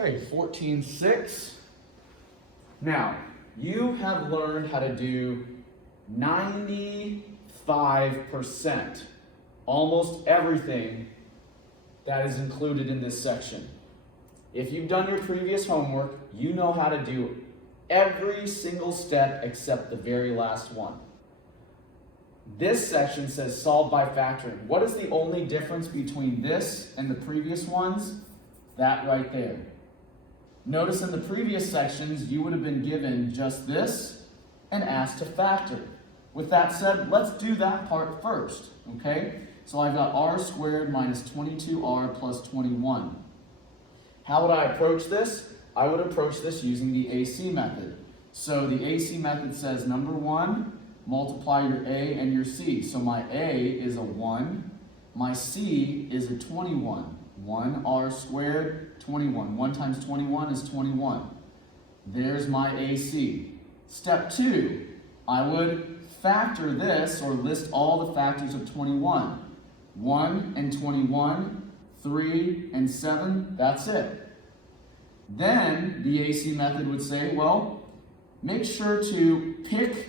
Okay, 14.6. Now, you have learned how to do 95%, almost everything that is included in this section. If you've done your previous homework, you know how to do every single step except the very last one. This section says solve by factoring. What is the only difference between this and the previous ones? That right there. Notice in the previous sections, you would have been given just this and asked to factor. With that said, let's do that part first, okay? So I've got r squared minus 22r plus 21. How would I approach this? I would approach this using the AC method. So the AC method says, number one, multiply your a and your c. So my a is a 1, my c is a 21. 1r squared, 21. 1 times 21 is 21. There's my AC. Step 2, I would factor this, or list all the factors of 21. 1 and 21, 3 and 7, that's it. Then the AC method would say, well, make sure to pick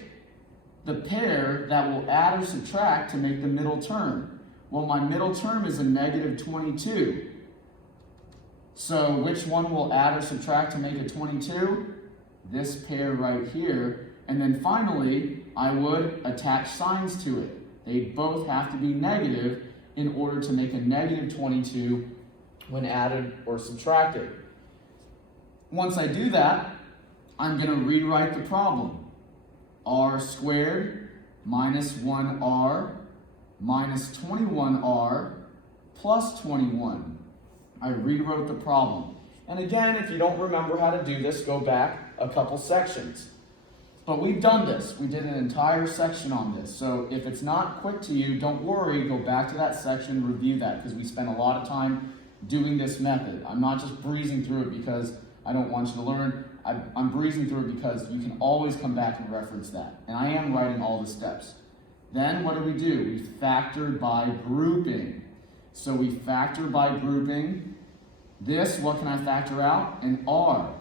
the pair that will add or subtract to make the middle term. Well, my middle term is a negative 22. So which one will add or subtract to make a 22? This pair right here. And then finally, I would attach signs to it. They both have to be negative in order to make a negative 22 when added or subtracted. Once I do that, I'm going to rewrite the problem. R squared minus 1r minus 21r plus 21. I rewrote the problem. And again, if you don't remember how to do this, go back a couple sections. But we've done this. We did an entire section on this. So if it's not quick to you, don't worry. Go back to that section, review that, because we spent a lot of time doing this method. I'm not just breezing through it because I don't want you to learn. I'm breezing through it because you can always come back and reference that. And I am writing all the steps. Then what do? We factored by grouping. So we factor by grouping. This, what can I factor out? An r.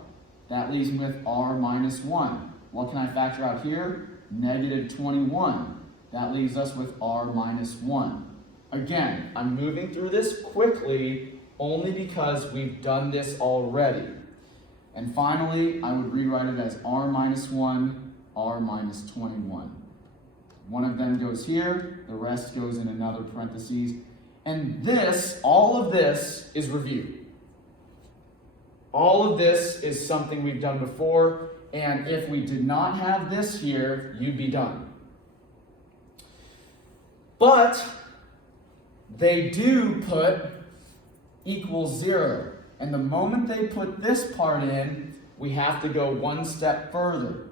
That leaves me with r minus 1. What can I factor out here? Negative 21. That leaves us with r minus 1. Again, I'm moving through this quickly only because we've done this already. And finally, I would rewrite it as r minus 1, r minus 21. One of them goes here, the rest goes in another parentheses. And this, all of this is review. All of this is something we've done before, and if we did not have this here, you'd be done. But they do put equals 0. And the moment they put this part in, we have to go one step further.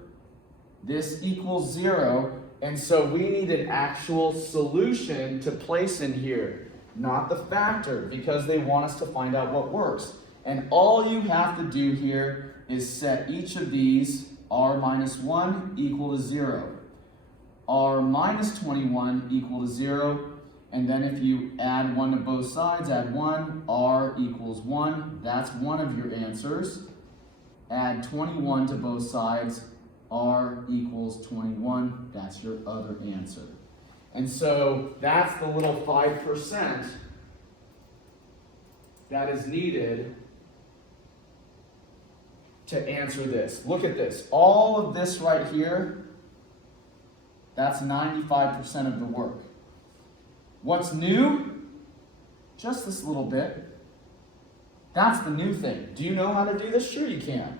This equals 0, and so we need an actual solution to place in here, not the factor, because they want us to find out what works. And all you have to do here is set each of these, r minus 1 equal to 0, r minus 21 equal to 0, and then if you add 1 to both sides, add 1, r equals 1, that's one of your answers. Add 21 to both sides, r equals 21, that's your other answer. And so that's the little 5% that is needed to answer this. Look at this. All of this right here, that's 95% of the work. What's new? Just this little bit. That's the new thing. Do you know how to do this? Sure you can.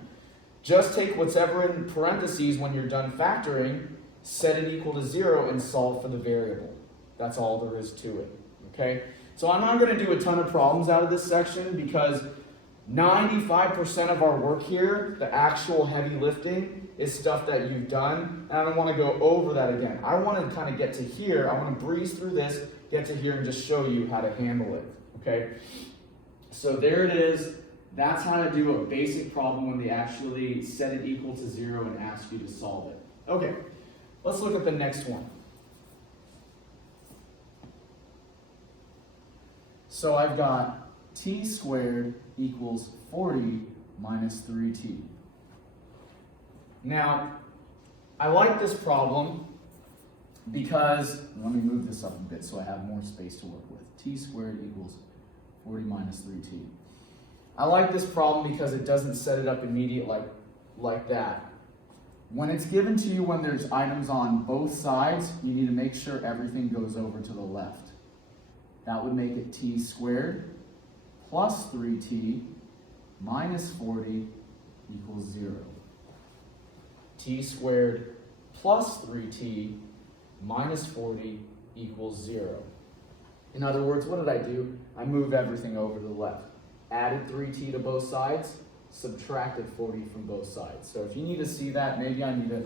Just take whatever in parentheses when you're done factoring, set it equal to 0, and solve for the variable. That's all there is to it. Okay? So I'm not going to do a ton of problems out of this section because 95% of our work here, the actual heavy lifting, is stuff that you've done, and I don't want to go over that again. I want to kind of get to here. I want to breeze through this, get to here, and just show you how to handle it. Okay? So there it is. That's how to do a basic problem when they actually set it equal to 0 and ask you to solve it. Okay, let's look at the next one. So I've got t squared equals 40 minus 3t. Now, I like this problem because, let me move this up a bit so I have more space to work with. T squared equals 40 minus 3t. I like this problem because it doesn't set it up immediate like that. When it's given to you when there's items on both sides, you need to make sure everything goes over to the left. That would make it t squared plus 3t minus 40 equals 0. T squared plus 3t minus 40 equals 0. In other words, what did I do? I moved everything over to the left. Added 3t to both sides, subtracted 40 from both sides. So if you need to see that, maybe I need to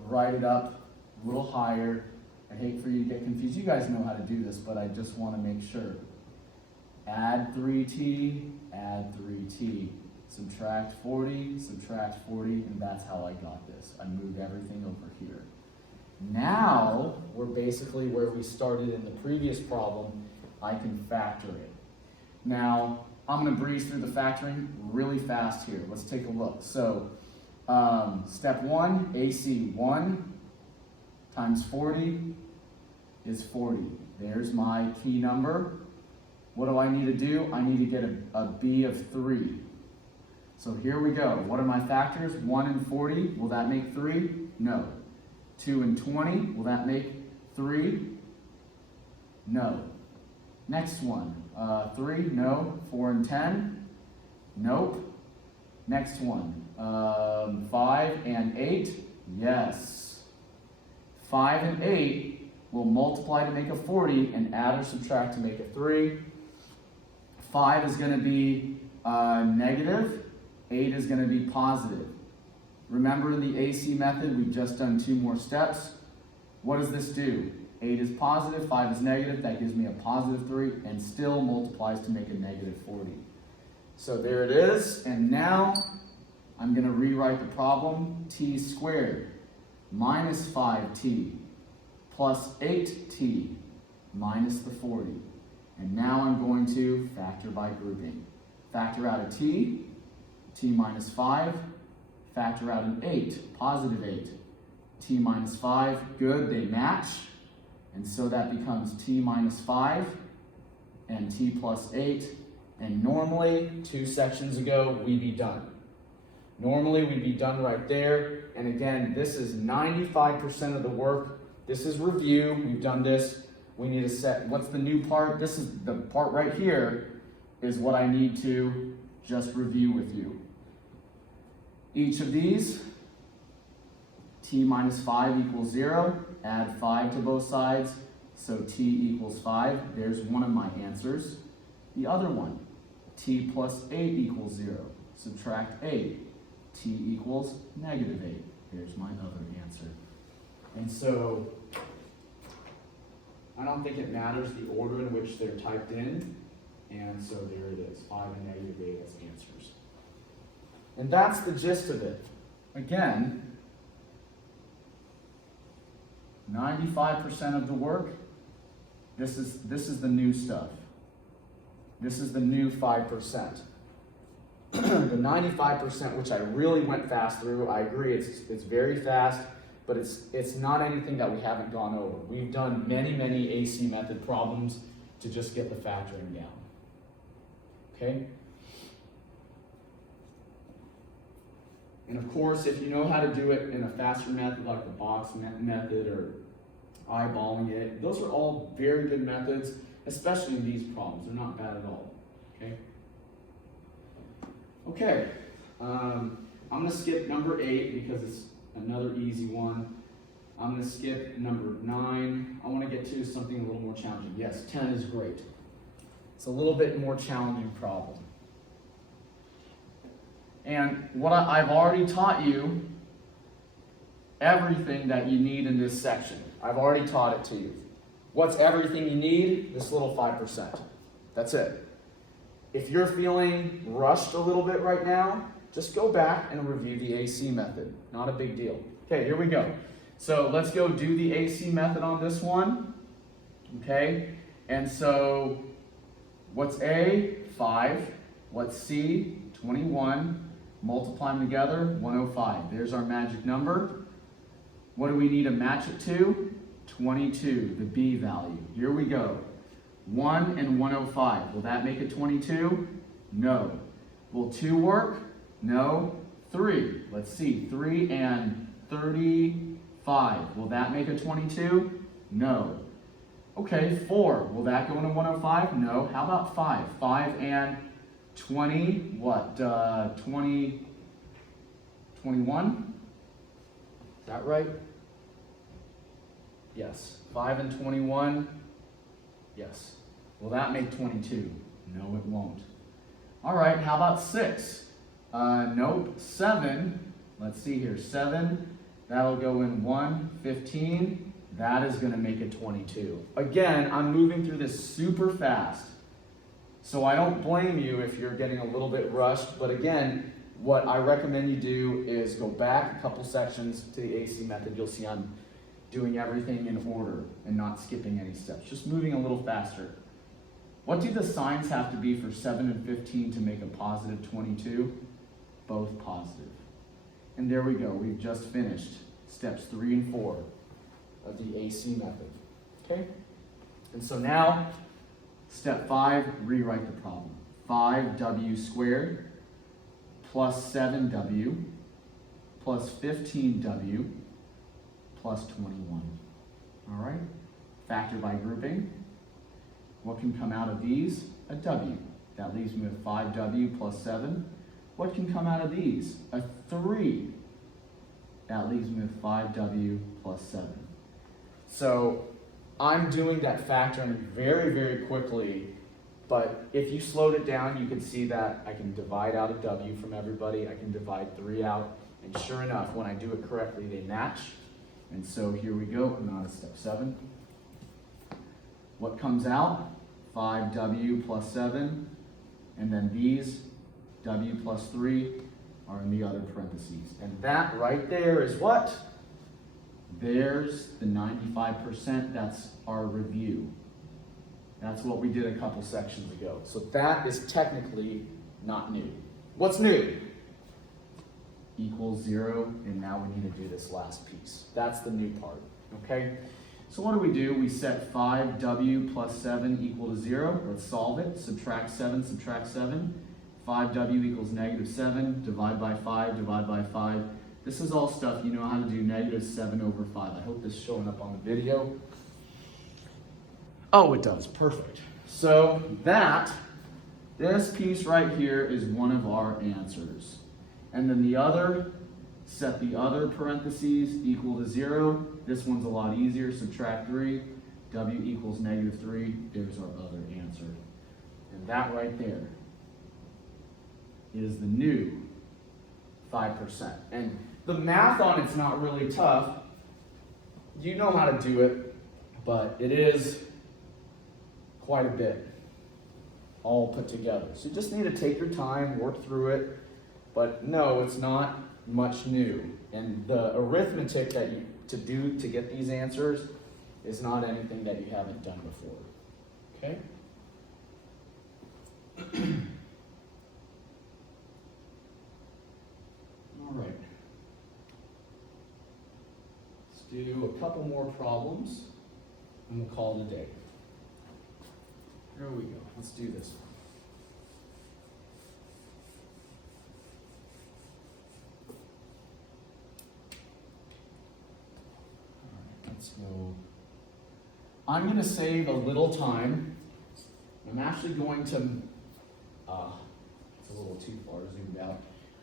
write it up a little higher. I hate for you to get confused. You guys know how to do this, but I just want to make sure. Add 3t, subtract 40, and that's how I got this. I moved everything over here. Now, we're basically where we started in the previous problem. I can factor it. Now, I'm going to breeze through the factoring really fast here. Let's take a look. So, step 1, AC 1 times 40 is 40. There's my key number. What do I need to do? I need to get a B of 3. So here we go. What are my factors? 1 and 40. Will that make 3? No. 2 and 20. Will that make 3? No. Next one. 3. No. 4 and 10. Nope. Next one. 5 and 8. Yes. 5 and 8 will multiply to make a 40 and add or subtract to make a 3. 5 is going to be negative. 8 is going to be positive. Remember in the AC method, we've just done 2 more steps. What does this do? 8 is positive, 5 is negative. That gives me a positive 3 and still multiplies to make a negative 40. So there it is. And now I'm going to rewrite the problem. T squared minus 5t plus 8t minus the 40. And now I'm going to factor by grouping. Factor out a t minus 5, factor out an 8, positive 8. T minus 5, good, they match. And so that becomes t minus 5 and t plus 8. And normally, 2 sections ago, we'd be done. Normally, we'd be done right there. And again, this is 95% of the work. This is review. We've done this. We need to set, what's the new part? This is the part right here is what I need to just review with you. Each of these, t minus 5 equals 0. Add 5 to both sides, so t equals 5. There's one of my answers. The other one, t plus 8 equals 0. Subtract 8. T equals negative 8. There's my other answer. And so, I don't think it matters the order in which they're typed in. And so there it is, 5 and negative 8 as answers. And that's the gist of it. Again, 95% of the work, this is the new stuff. This is the new 5%. The 95%, which I really went fast through, I agree, it's very fast, but it's not anything that we haven't gone over. We've done many AC method problems to just get the factoring down. Okay? And of course, if you know how to do it in a faster method like the box method or eyeballing it, those are all very good methods, especially in these problems. They're not bad at all. Okay? Okay. I'm going to skip number 8 because it's another easy one. I'm going to skip number 9. I want to get to something a little more challenging. Yes, 10 is great. It's a little bit more challenging problem. And what I've already taught you everything that you need in this section. I've already taught it to you. What's everything you need? This little 5%. That's it. If you're feeling rushed a little bit right now, just go back and review the AC method. Not a big deal. Okay, here we go. So let's go do the AC method on this one. Okay, and so what's A? 5. What's C? 21. Multiply them together, 105. There's our magic number. What do we need to match it to? 22, the B value. Here we go. 1 and 105. Will that make it 22? No. Will 2 work? No. 3. Let's see. 3 and 35. Will that make it 22? No. Okay, 4. Will that go into 105? No. How about 5? 5 and 20, what? 21? Is that right? Yes. 5 and 21? Yes. Will that make 22? No, it won't. All right, how about 6? Nope. 7, let's see here. 7, that'll go in 1, 15. That is going to make it 22. Again, I'm moving through this super fast. So I don't blame you if you're getting a little bit rushed. But again, what I recommend you do is go back a couple sections to the AC method. You'll see I'm doing everything in order and not skipping any steps. Just moving a little faster. What do the signs have to be for 7 and 15 to make a positive 22? Both positive. And there we go. We've just finished steps 3 and 4 of the AC method. Okay? And so now, step 5, rewrite the problem. 5w squared plus 7w plus 15w plus 21. All right? Factor by grouping. What can come out of these? A w. That leaves me with 5w plus 7. What can come out of these? A 3. That leaves me with 5w plus 7. So I'm doing that factoring very, very quickly, but if you slowed it down, you can see that I can divide out a w from everybody. I can divide 3 out, and sure enough, when I do it correctly, they match. And so here we go, and on to step 7. What comes out? 5w plus 7, and then these, w plus 3, are in the other parentheses. And that right there is what? There's the 95%, that's our review. That's what we did a couple sections ago. So that is technically not new. What's new? Equals 0, and now we need to do this last piece. That's the new part, okay? So what do? We set 5w plus 7 equal to 0. Let's solve it. Subtract 7, subtract 7. 5w equals negative 7. Divide by 5, divide by 5. This is all stuff you know how to do, negative 7 over 5. I hope this is showing up on the video. Oh, it does. Perfect. So this piece right here is one of our answers. And then the other, set the other parentheses equal to 0. This one's a lot easier. Subtract 3. W equals negative 3. There's our other answer. And that right there is the new 5%. And the math on it's not really tough. You know how to do it, but it is quite a bit all put together. So you just need to take your time, work through it, but no, it's not much new. And the arithmetic that you to do to get these answers is not anything that you haven't done before. Okay? All right. Let's do a couple more problems and we'll call it a day. Here we go. Let's do this one. All right, let's go. I'm going to save a little time. I'm actually going to, it's a little too far zoomed out.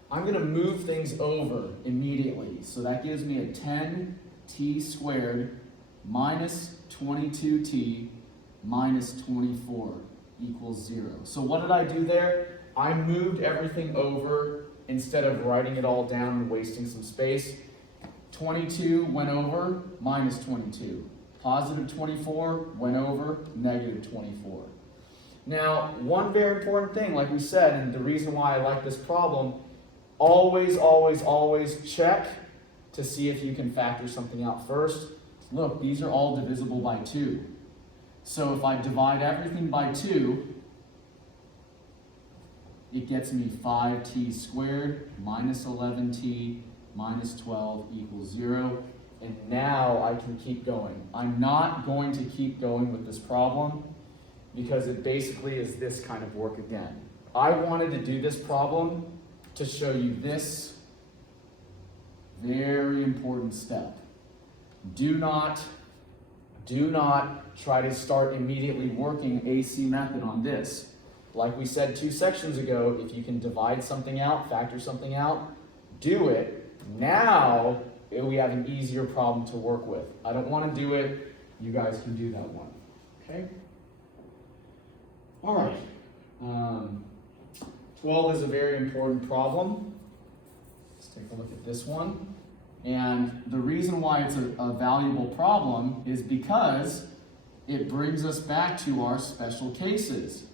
I'm going to move things over immediately. So that gives me a 10t squared minus 22t minus 24 equals 0. So what did I do there? I moved everything over instead of writing it all down and wasting some space. 22 went over, minus 22. Positive 24 went over, negative 24. Now, one very important thing, like we said, and the reason why I like this problem, always, always, always check to see if you can factor something out first. Look, these are all divisible by 2. So if I divide everything by 2, it gets me 5t squared minus 11t minus 12 equals 0. And now I can keep going. I'm not going to keep going with this problem because it basically is this kind of work again. I wanted to do this problem to show you this very important step. Do not try to start immediately working AC method on this. Like we said 2 sections ago, if you can divide something out, factor something out, do it. Now we have an easier problem to work with. I don't want to do it. You guys can do that one. Okay? All right. 12 is a very important problem. Let's take a look at this one. And the reason why it's a valuable problem is because it brings us back to our special cases.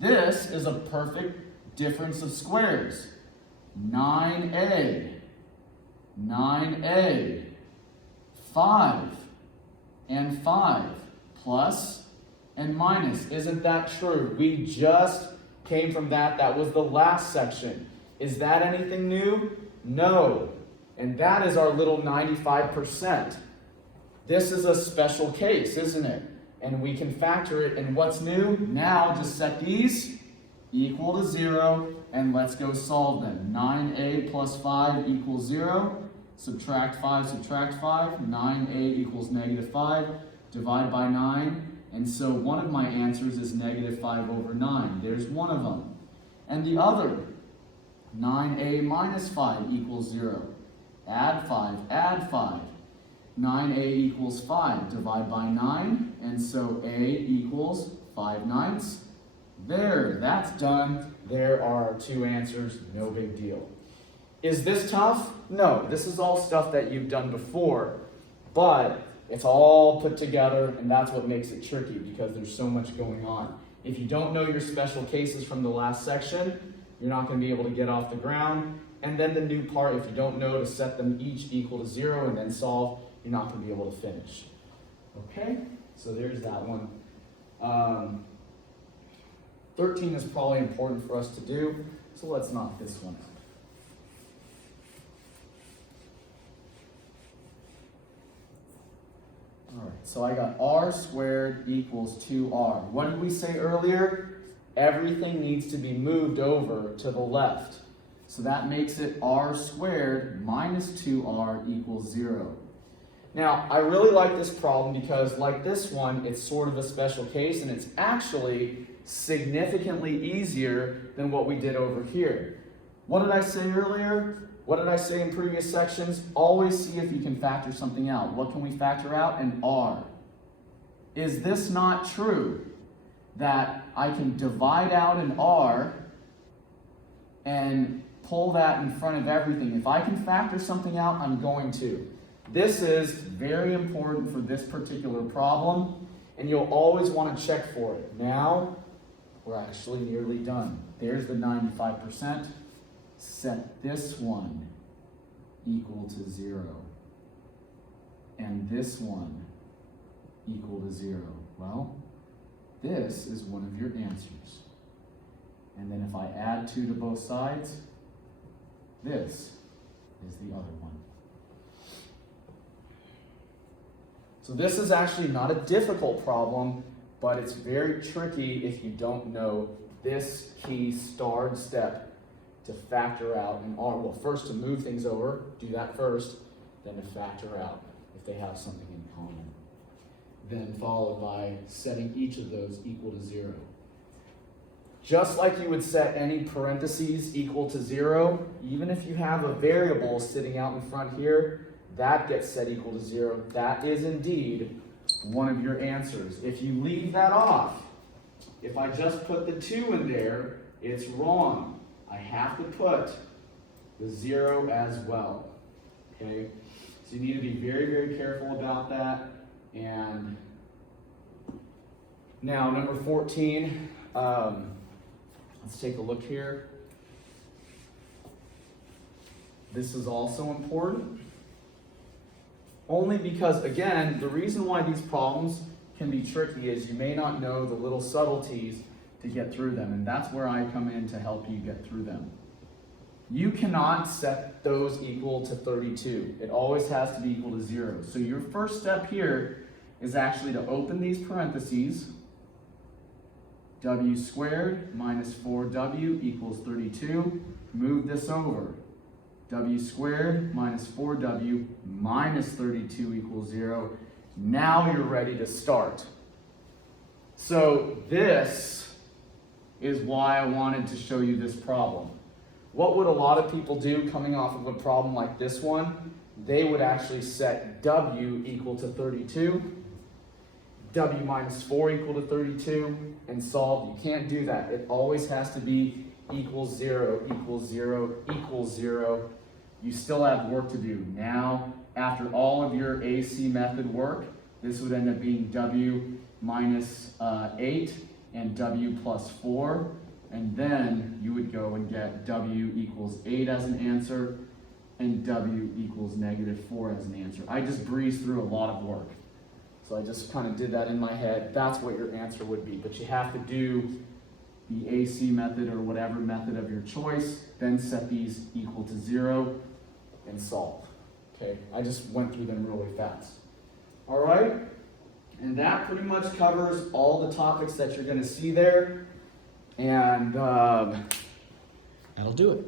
This is a perfect difference of squares. 9a, 5, and 5, plus and minus. Isn't that true? We just came from that. That was the last section. Is that anything new? No. And that is our little 95%. This is a special case, isn't it? And we can factor it. And what's new? Now just set these equal to 0, and let's go solve them. 9a plus 5 equals 0. Subtract 5, 9a equals negative 5. Divide by 9. And so one of my answers is negative 5 over 9. There's one of them. And the other, 9a minus 5 equals 0. Add 5, add 5. 9a equals 5. Divide by 9. And so a equals 5/9. There, that's done. There are our 2 answers. No big deal. Is this tough? No, this is all stuff that you've done before. But it's all put together, and that's what makes it tricky because there's so much going on. If you don't know your special cases from the last section, you're not going to be able to get off the ground. And then the new part, if you don't know to set them each equal to 0 and then solve, you're not going to be able to finish. Okay, so there's that one. 13 is probably important for us to do, so let's knock this one out. All right, so I got r squared equals 2r. What did we say earlier? Everything needs to be moved over to the left. So that makes it r squared minus 2r equals 0. Now, I really like this problem because, like this one, it's sort of a special case, and it's actually significantly easier than what we did over here. What did I say earlier? What did I say in previous sections? Always see if you can factor something out. What can we factor out? An r. Is this not true? That I can divide out an r and pull that in front of everything. If I can factor something out, I'm going to. This is very important for this particular problem, and you'll always want to check for it. Now, we're actually nearly done. There's the 95%. Set this one equal to 0, and this one equal to 0. Well, this is one of your answers. And then if I add 2 to both sides, this is the other one. So this is actually not a difficult problem, but it's very tricky if you don't know this key starred step to factor out an r. Well, first to move things over, do that first, then to factor out if they have something in common. Then followed by setting each of those equal to 0. Just like you would set any parentheses equal to 0, even if you have a variable sitting out in front here, that gets set equal to 0. That is indeed one of your answers. If you leave that off, if I just put the 2 in there, it's wrong. I have to put the 0 as well. Okay? So you need to be very, very careful about that. And now, number 14, let's take a look here. This is also important. Only because, again, the reason why these problems can be tricky is you may not know the little subtleties to get through them, and that's where I come in to help you get through them. You cannot set those equal to 32. It always has to be equal to 0. So your first step here is actually to open these parentheses. W squared minus 4w equals 32. Move this over. W squared minus 4w minus 32 equals 0. Now you're ready to start. So this is why I wanted to show you this problem. What would a lot of people do coming off of a problem like this one? They would actually set w equal to 32, w minus 4 equal to 32, and solve. You can't do that. It always has to be equals 0, equals 0, equals 0. You still have work to do. Now, after all of your AC method work, this would end up being w minus 8 and w plus 4. And then you would go and get w equals 8 as an answer and w equals negative 4 as an answer. I just breezed through a lot of work. So I just kind of did that in my head. That's what your answer would be. But you have to do the AC method or whatever method of your choice, then set these equal to 0 and solve. Okay, I just went through them really fast. All right, and that pretty much covers all the topics that you're going to see there. And that'll do it.